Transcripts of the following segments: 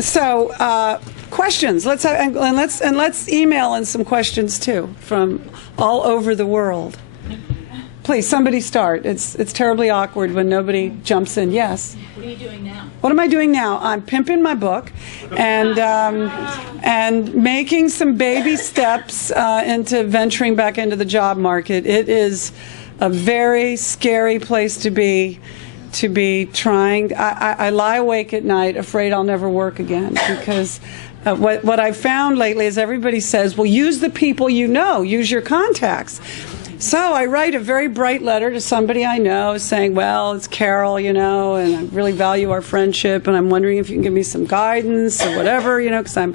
So, questions. Let's email in some questions too from all over the world. Please, somebody start. It's terribly awkward when nobody jumps in. Yes. What are you doing now? What am I doing now? I'm pimping my book and making some baby steps into venturing back into the job market. It is a very scary place to be trying. I lie awake at night afraid I'll never work again because what I've found lately is everybody says, well, use the people you know, use your contacts. So I write a very bright letter to somebody I know saying, well, it's Carol, you know, and I really value our friendship, and I'm wondering if you can give me some guidance or whatever, you know, because I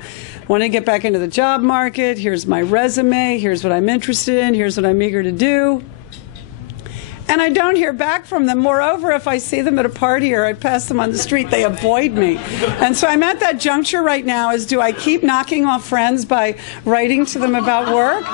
want to get back into the job market. Here's my resume. Here's what I'm interested in. Here's what I'm eager to do. And I don't hear back from them. Moreover, if I see them at a party or I pass them on the street, they avoid me. And so I'm at that juncture right now is, do I keep knocking off friends by writing to them about work?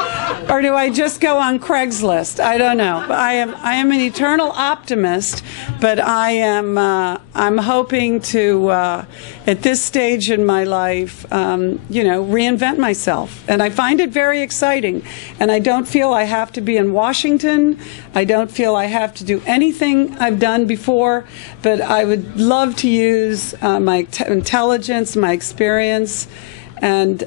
Or do I just go on Craigslist? I don't know. I am an eternal optimist, but I'm hoping to, at this stage in my life, you know, reinvent myself. And I find it very exciting. And I don't feel I have to be in Washington. I don't feel I have to do anything I've done before, but I would love to use my intelligence, my experience, and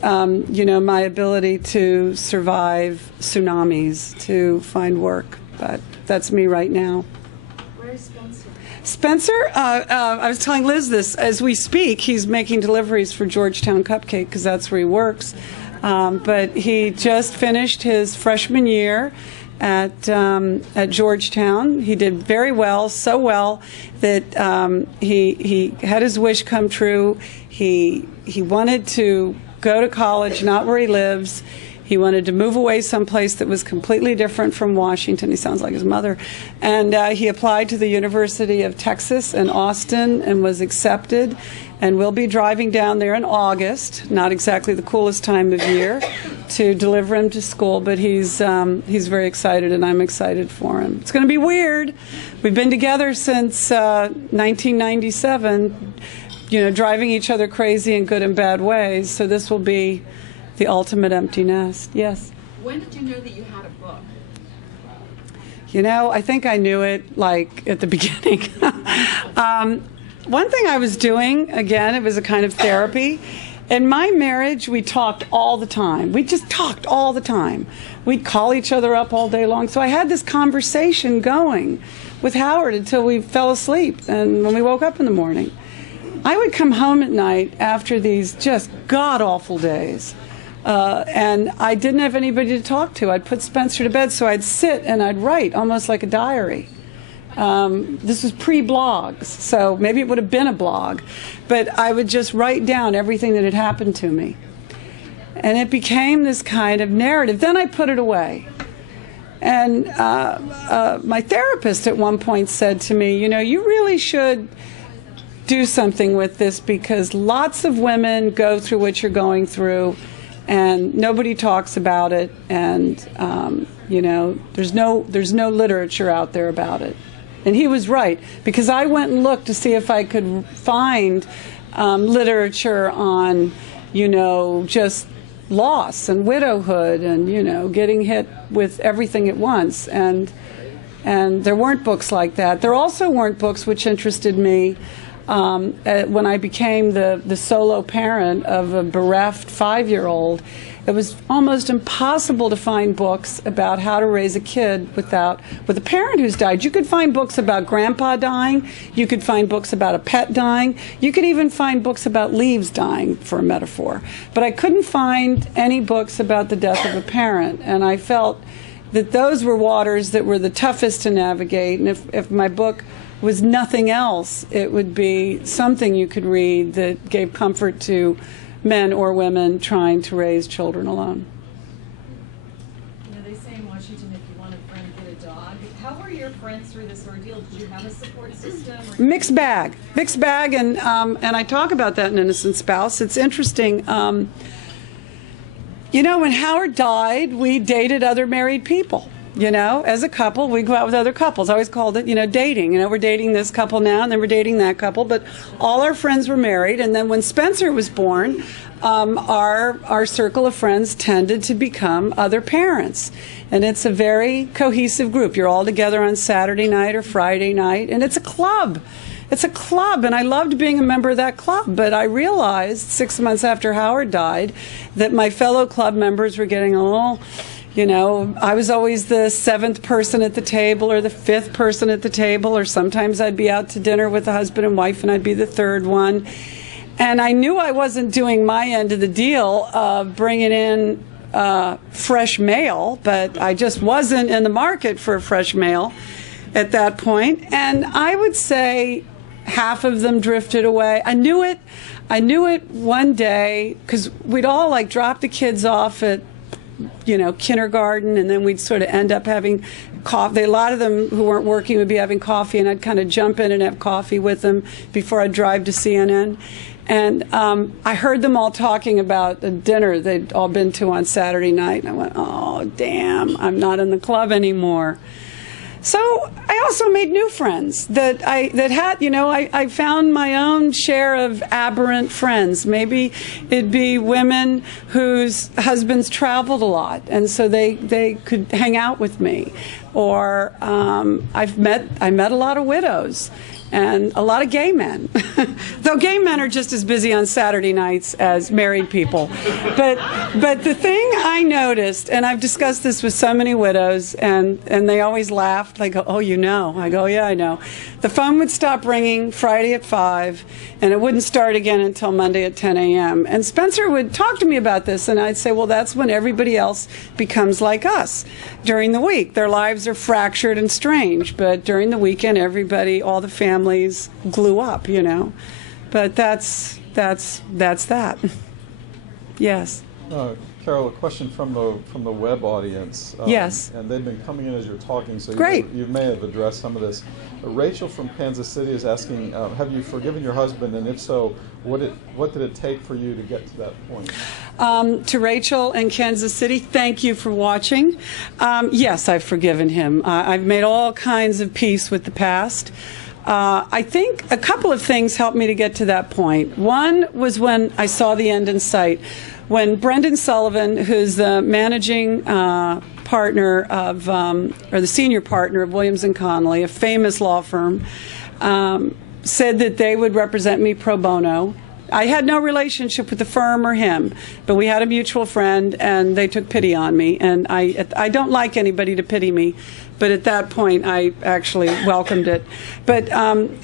you know, my ability to survive tsunamis, to find work. But that's me right now. Where's Spencer? Spencer, I was telling Liz this, as we speak, he's making deliveries for Georgetown Cupcake because that's where he works. But he just finished his freshman year at Georgetown. He did very well, so well that he had his wish come true. He wanted to go to college, not where he lives. He wanted to move away someplace that was completely different from Washington. He sounds like his mother. And he applied to the University of Texas in Austin and was accepted. And we'll be driving down there in August, not exactly the coolest time of year, to deliver him to school. But he's very excited, and I'm excited for him. It's going to be weird. We've been together since 1997, you know, driving each other crazy in good and bad ways. So this will be the ultimate empty nest. Yes? When did you know that you had a book? You know, I think I knew it, like, at the beginning. One thing I was doing, again, it was a kind of therapy. In my marriage, we talked all the time. We just talked all the time. We'd call each other up all day long. So I had this conversation going with Howard until we fell asleep and when we woke up in the morning. I would come home at night after these just god-awful days. And I didn't have anybody to talk to. I'd put Spencer to bed, so I'd sit and I'd write, almost like a diary. This was pre-blogs, so maybe it would have been a blog. But I would just write down everything that had happened to me. And it became this kind of narrative. Then I put it away. And my therapist at one point said to me, you know, you really should do something with this because lots of women go through what you're going through and nobody talks about it, and you know, there's no literature out there about it. And he was right, because I went and looked to see if I could find literature on, you know, just loss and widowhood and, you know, getting hit with everything at once. And there weren't books like that. There also weren't books which interested me when I became the solo parent of a bereft 5-year-old. It was almost impossible to find books about how to raise a kid with a parent who's died. You could find books about grandpa dying. You could find books about a pet dying. You could even find books about leaves dying, for a metaphor. But I couldn't find any books about the death of a parent. And I felt that those were waters that were the toughest to navigate. And if my book was nothing else, it would be something you could read that gave comfort to men or women trying to raise children alone. You know, they say in Washington, if you want a friend, get a dog. How were your friends through this ordeal? Did you have a support system? Mixed bag, and I talk about that in Innocent Spouse. It's interesting. You know, when Howard died, we dated other married people. You know, as a couple, we go out with other couples. I always called it, you know, dating. You know, we're dating this couple now, and then we're dating that couple. But all our friends were married. And then when Spencer was born, our circle of friends tended to become other parents. And it's a very cohesive group. You're all together on Saturday night or Friday night, and it's a club. It's a club, and I loved being a member of that club. But I realized 6 months after Howard died that my fellow club members were getting a little... You know, I was always the 7th person at the table or the 5th person at the table, or sometimes I'd be out to dinner with a husband and wife and I'd be the 3rd one. And I knew I wasn't doing my end of the deal of bringing in fresh mail, but I just wasn't in the market for fresh mail at that point. And I would say half of them drifted away. I knew it one day, because we'd all like drop the kids off at, you know, kindergarten, and then we'd sort of end up having coffee. A lot of them who weren't working would be having coffee, and I'd kind of jump in and have coffee with them before I'd drive to CNN. And I heard them all talking about the dinner they'd all been to on Saturday night, and I went, oh, damn, I'm not in the club anymore. So I also made new friends that had, you know, I found my own share of aberrant friends. Maybe it'd be women whose husbands traveled a lot, and so they could hang out with me. Or I met a lot of widows and a lot of gay men. Though gay men are just as busy on Saturday nights as married people. But the thing I noticed, and I've discussed this with so many widows, and they always laughed, like, oh, you know. I go, yeah, I know. The phone would stop ringing Friday at 5, and it wouldn't start again until Monday at 10 a.m. And Spencer would talk to me about this, and I'd say, well, that's when everybody else becomes like us during the week. Their lives are fractured and strange, but during the weekend, everybody, all the families glue up, you know. But that's that. Yes. Carol, a question from the web audience. Yes. And they've been coming in as you're talking, so Great. You may have addressed some of this. Rachel from Kansas City is asking, have you forgiven your husband, and if so, what did it take for you to get to that point? To Rachel in Kansas City, thank you for watching. Yes, I've forgiven him. I've made all kinds of peace with the past. I think a couple of things helped me to get to that point. One was when I saw the end in sight. When Brendan Sullivan, who's the managing partner of, or the senior partner of Williams & Connolly, a famous law firm, said that they would represent me pro bono. I had no relationship with the firm or him, but we had a mutual friend, and they took pity on me. And I don't like anybody to pity me, but at that point, I actually welcomed it. But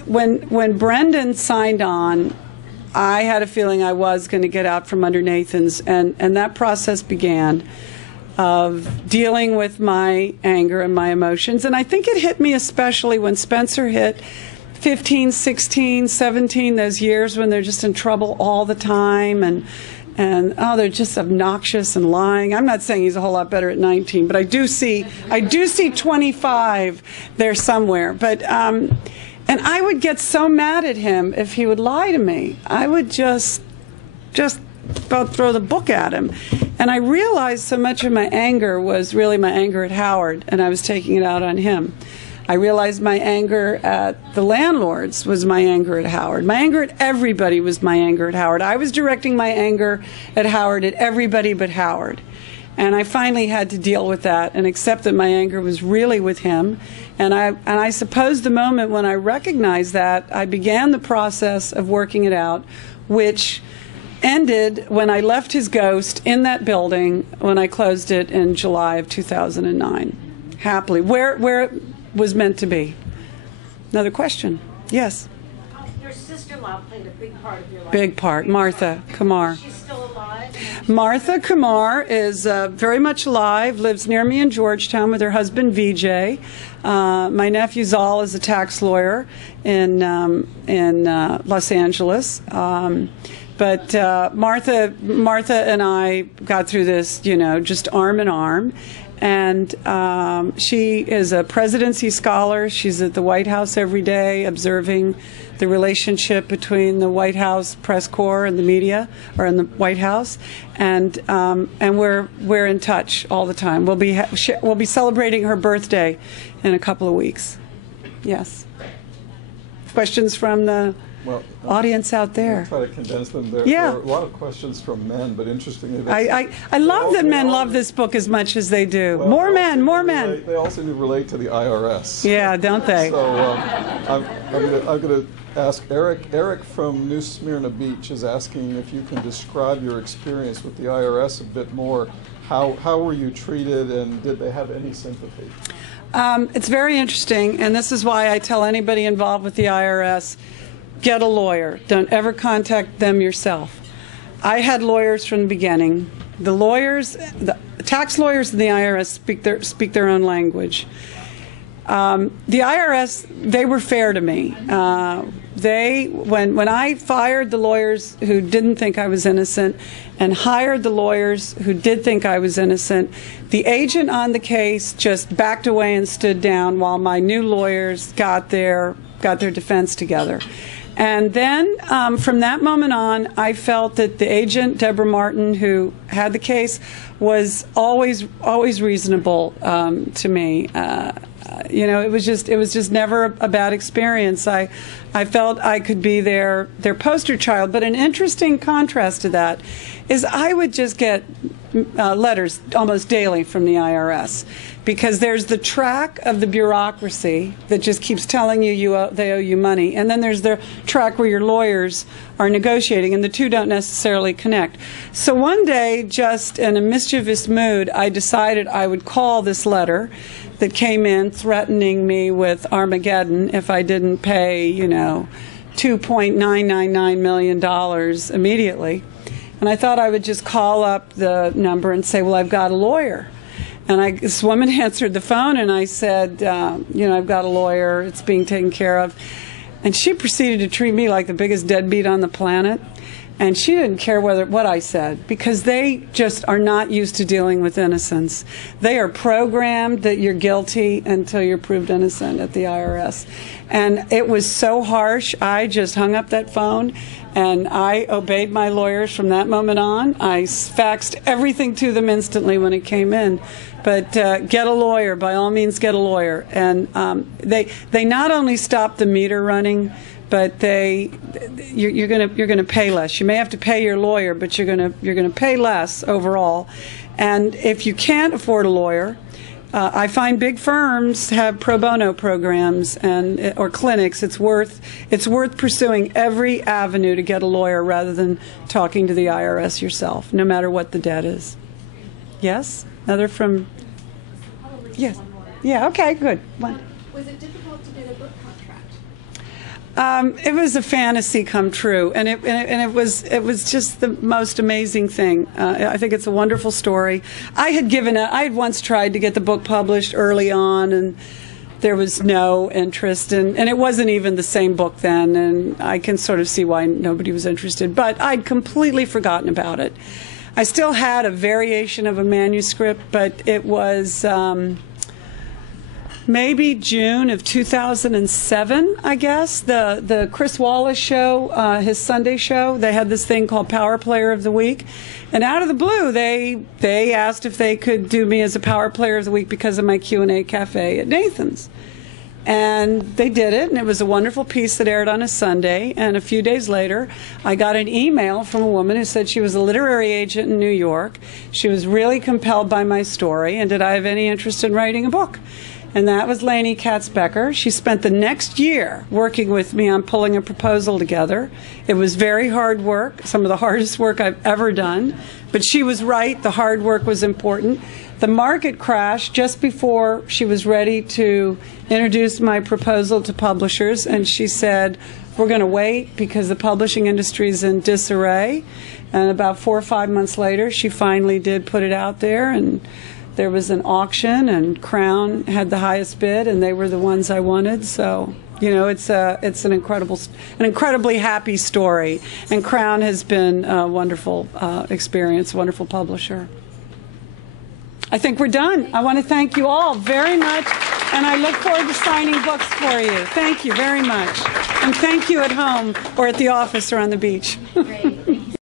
when Brendan signed on, I had a feeling I was going to get out from under Nathan's, and that process began of dealing with my anger and my emotions. And I think it hit me especially when Spencer hit 15, 16, 17, those years when they're just in trouble all the time, and they're just obnoxious and lying. I'm not saying he's a whole lot better at 19, but I do see 25 there somewhere. But and I would get so mad at him if he would lie to me. I would just about throw the book at him. And I realized so much of my anger was really my anger at Howard, and I was taking it out on him. I realized my anger at the landlords was my anger at Howard. My anger at everybody was my anger at Howard. I was directing my anger at Howard at everybody but Howard. And I finally had to deal with that and accept that my anger was really with him. And I suppose the moment when I recognized that, I began the process of working it out, which ended when I left his ghost in that building when I closed it in July of 2009. Happily. Where it was meant to be. Another question. Yes. Your sister-in-law played a big part of your life. Big part. Martha Kumar. She's still alive? Martha Kumar is very much alive, lives near me in Georgetown with her husband, VJ. My nephew Zal is a tax lawyer in Los Angeles. But Martha and I got through this, just arm in arm. And she is a presidency scholar. She's at the White House every day observing the relationship between the White House press corps and the media, or in the White House, and we're in touch all the time. We'll be celebrating her birthday in a couple of weeks. Yes. Questions from the audience out there? I'll try to condense them. There are a lot of questions from men, but interestingly, I love that men love this book as much as they do. Well, more men. They also do relate to the IRS. Yeah, don't they? So I'm going to ask Eric. Eric from New Smyrna Beach is asking if you can describe your experience with the IRS a bit more. How were you treated, and did they have any sympathy? It's very interesting, and this is why I tell anybody involved with the IRS, get a lawyer. Don't ever contact them yourself. I had lawyers from the beginning. The tax lawyers and the IRS speak their own language. The IRS, they were fair to me. When I fired the lawyers who didn't think I was innocent and hired the lawyers who did think I was innocent, the agent on the case just backed away and stood down while my new lawyers got their defense together. And then from that moment on, I felt that the agent, Deborah Martin, who had the case, was always reasonable to me. It was just never a bad experience. I felt I could be their poster child. But an interesting contrast to that is I would just get letters almost daily from the IRS, because there's the track of the bureaucracy that just keeps telling you they owe you money, and then there's the track where your lawyers are negotiating, and the two don't necessarily connect. So one day, just in a mischievous mood, I decided I would call this letter that came in threatening me with Armageddon if I didn't pay, $2.999 million immediately. And I thought I would just call up the number and say, well, I've got a lawyer. And this woman answered the phone, and I said, I've got a lawyer. It's being taken care of. And she proceeded to treat me like the biggest deadbeat on the planet. And she didn't care what I said, because they just are not used to dealing with innocence. They are programmed that you're guilty until you're proved innocent at the IRS. And it was so harsh, I just hung up that phone, and I obeyed my lawyers from that moment on. I faxed everything to them instantly when it came in. But get a lawyer, by all means, get a lawyer. And they not only stop the meter running, but you're going to pay less. You may have to pay your lawyer, but you're going to pay less overall. And if you can't afford a lawyer, I find big firms have pro bono programs or clinics. It's worth pursuing every avenue to get a lawyer rather than talking to the IRS yourself, no matter what the debt is. Yes? Another from? Yes. Yeah. Okay. Good. One. Was it difficult to get a book contract? It was a fantasy come true, and it was just the most amazing thing. I think it's a wonderful story. I had once tried to get the book published early on, and there was no interest, and it wasn't even the same book then, and I can sort of see why nobody was interested. But I'd completely forgotten about it. I still had a variation of a manuscript, but it was maybe June of 2007, I guess. The Chris Wallace show, his Sunday show, they had this thing called Power Player of the Week. And out of the blue, they asked if they could do me as a Power Player of the Week because of my Q&A cafe at Nathan's. And they did it, and it was a wonderful piece that aired on a Sunday. And a few days later, I got an email from a woman who said she was a literary agent in New York. She was really compelled by my story, and did I have any interest in writing a book? And that was Lainey Katz-Becker. She spent the next year working with me on pulling a proposal together. It was very hard work, some of the hardest work I've ever done. But she was right, the hard work was important. The market crashed just before she was ready to introduce my proposal to publishers, and she said, we're going to wait because the publishing industry is in disarray. And about 4 or 5 months later, she finally did put it out there, and there was an auction, and Crown had the highest bid, and they were the ones I wanted. So, it's an incredibly happy story, and Crown has been a wonderful experience, wonderful publisher. I think we're done. I want to thank you all very much, and I look forward to signing books for you. Thank you very much. And thank you at home or at the office or on the beach. Great. Thank you.